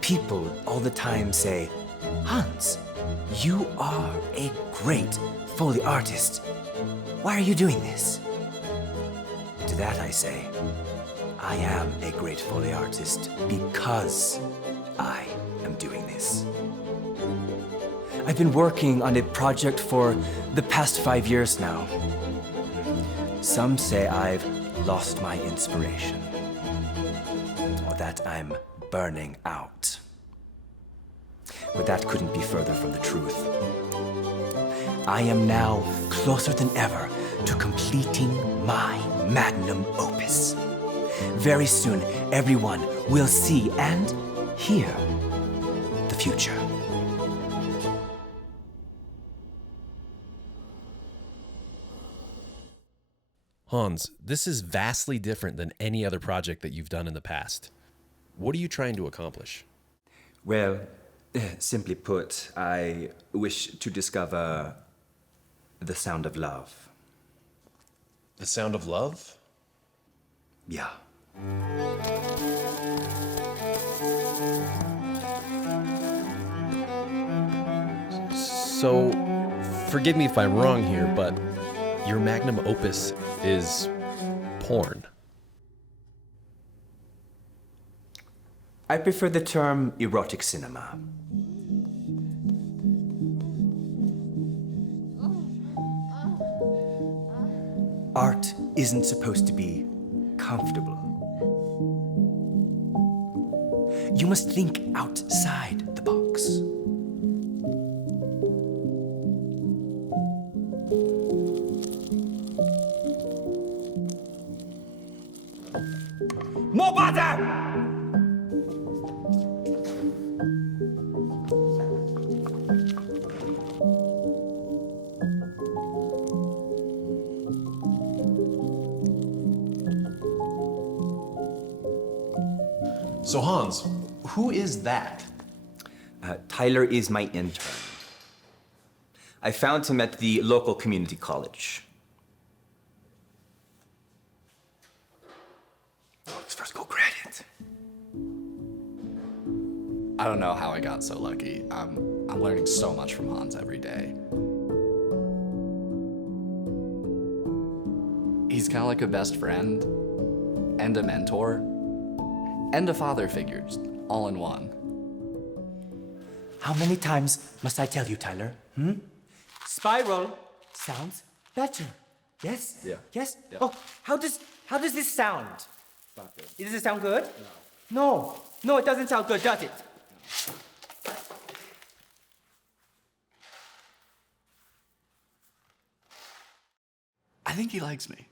People all the time say, Hans, you are a great Foley artist. Why are you doing this? To that I say, I am a great Foley artist because I am doing this. I've been working on a project for the past 5 years now. Some say I've lost my inspiration, or that I'm burning out. But that couldn't be further from the truth. I am now closer than ever to completing my magnum opus. Very soon, everyone will see and hear the future. Hans, this is vastly different than any other project that you've done in the past. What are you trying to accomplish? Well, simply put, I wish to discover the sound of love. The sound of love? Yeah. So, forgive me if I'm wrong here, but your magnum opus is porn. I prefer the term erotic cinema. Art isn't supposed to be comfortable. You must think outside the box. More butter! So Hans, who is that? Tyler is my intern. I found him at the local community college. Let's first go credit. I don't know how I got so lucky. I'm learning so much from Hans every day. He's kind of like a best friend, and a mentor, and a father figure, all in one. How many times must I tell you, Tyler? Spiral sounds better. Yes? Yeah. Yes? Yeah. Oh, how does this sound? It's not good. Does it sound good? No. No, it doesn't sound good, does it? I think he likes me.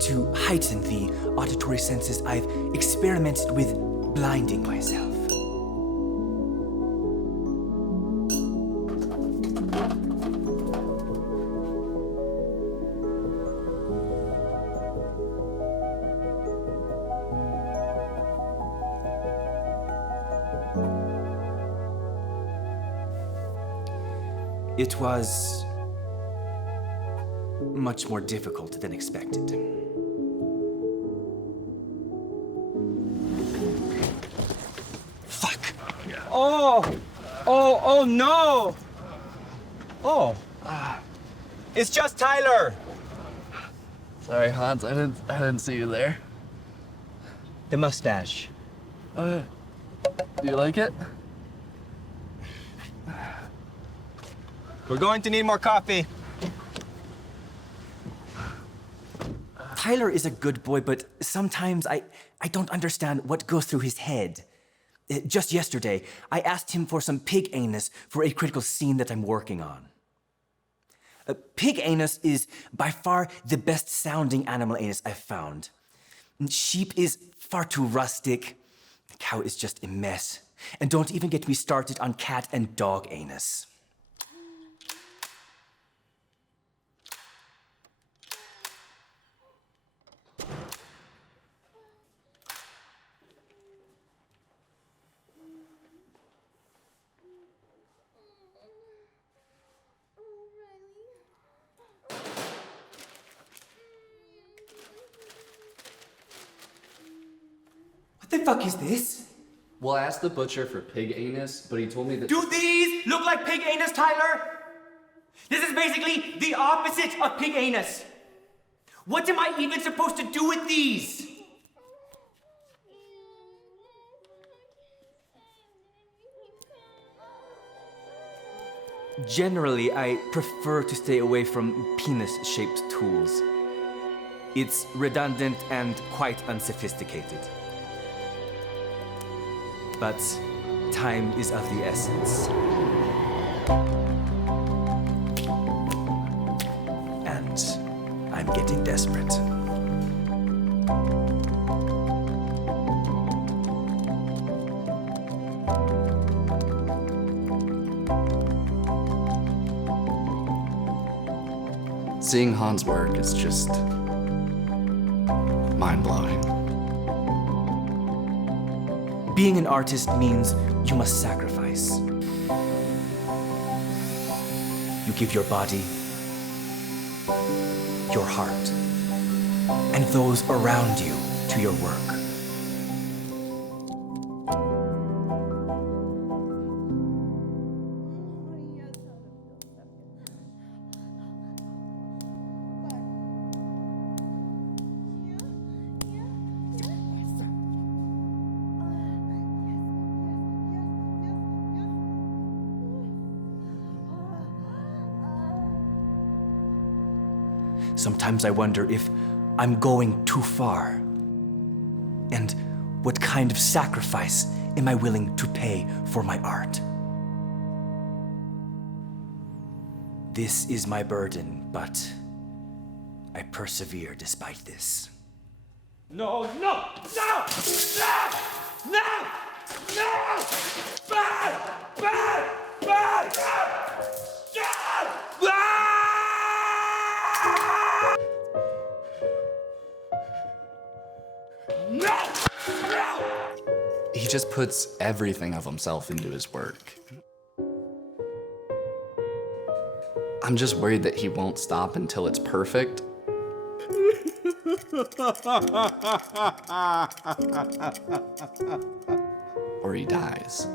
To heighten the auditory senses, I've experimented with blinding myself. It was much more difficult than expected. Fuck! Oh no! Oh, it's just Tyler. Sorry, Hans, I didn't see you there. The mustache. Do you like it? We're going to need more coffee. Tyler is a good boy, but sometimes I don't understand what goes through his head. Just yesterday, I asked him for some pig anus for a critical scene that I'm working on. Pig anus is by far the best sounding animal anus I've found. Sheep is far too rustic. Cow is just a mess. And don't even get me started on cat and dog anus. The fuck is this? Well, I asked the butcher for pig anus, but he told me that... Do these look like pig anus, Tyler? This is basically the opposite of pig anus. What am I even supposed to do with these? Generally, I prefer to stay away from penis-shaped tools. It's redundant and quite unsophisticated. But time is of the essence. And I'm getting desperate. Seeing Hans work is just mind-blowing. Being an artist means you must sacrifice. You give your body, your heart, and those around you to your work. Sometimes I wonder if I'm going too far. And what kind of sacrifice am I willing to pay for my art? This is my burden, but I persevere despite this. No, no, no, no, no, no, bad, bad, bad, He just puts everything of himself into his work. I'm just worried that he won't stop until it's perfect. Or he dies.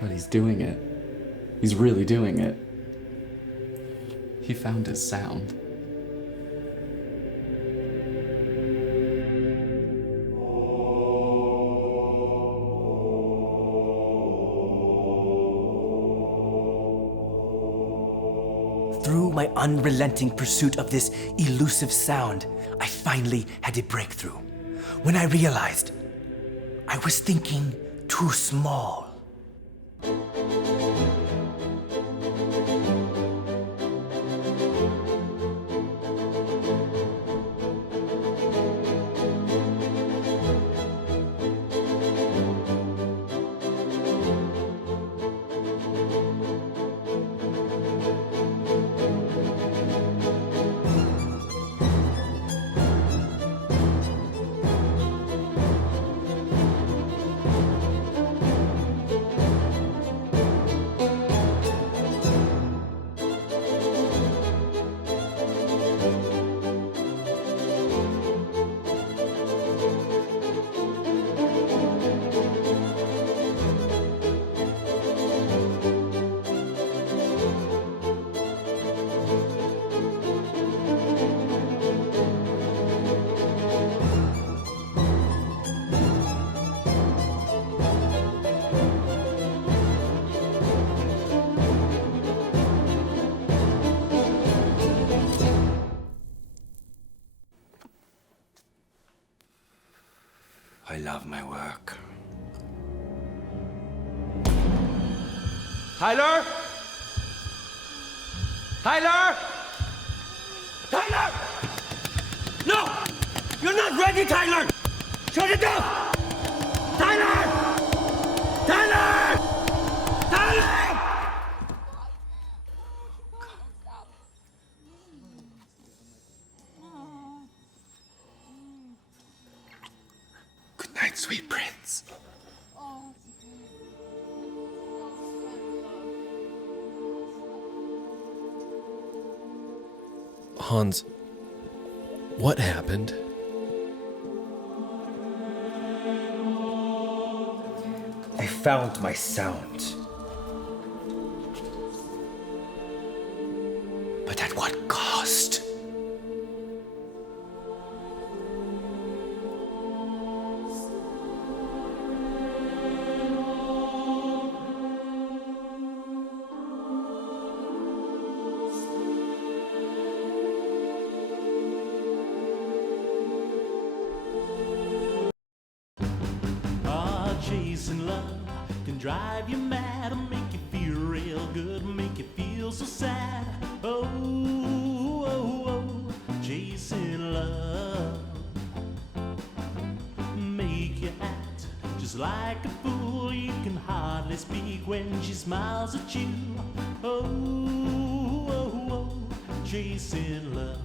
But he's doing it. He's really doing it. He found his sound. Through my unrelenting pursuit of this elusive sound, I finally had a breakthrough. When I realized I was thinking too small. I love my work. Tyler? Tyler? Tyler! No! You're not ready, Tyler! Shut it down! Tyler! sweet prince. Hans, what happened? I found my sound. But at what cost? Chasing love can drive you mad and make you feel real good, make you feel so sad. Oh, oh, oh, chasing love make you act just like a fool. You can hardly speak when she smiles at you. Oh, oh, oh, chasing love.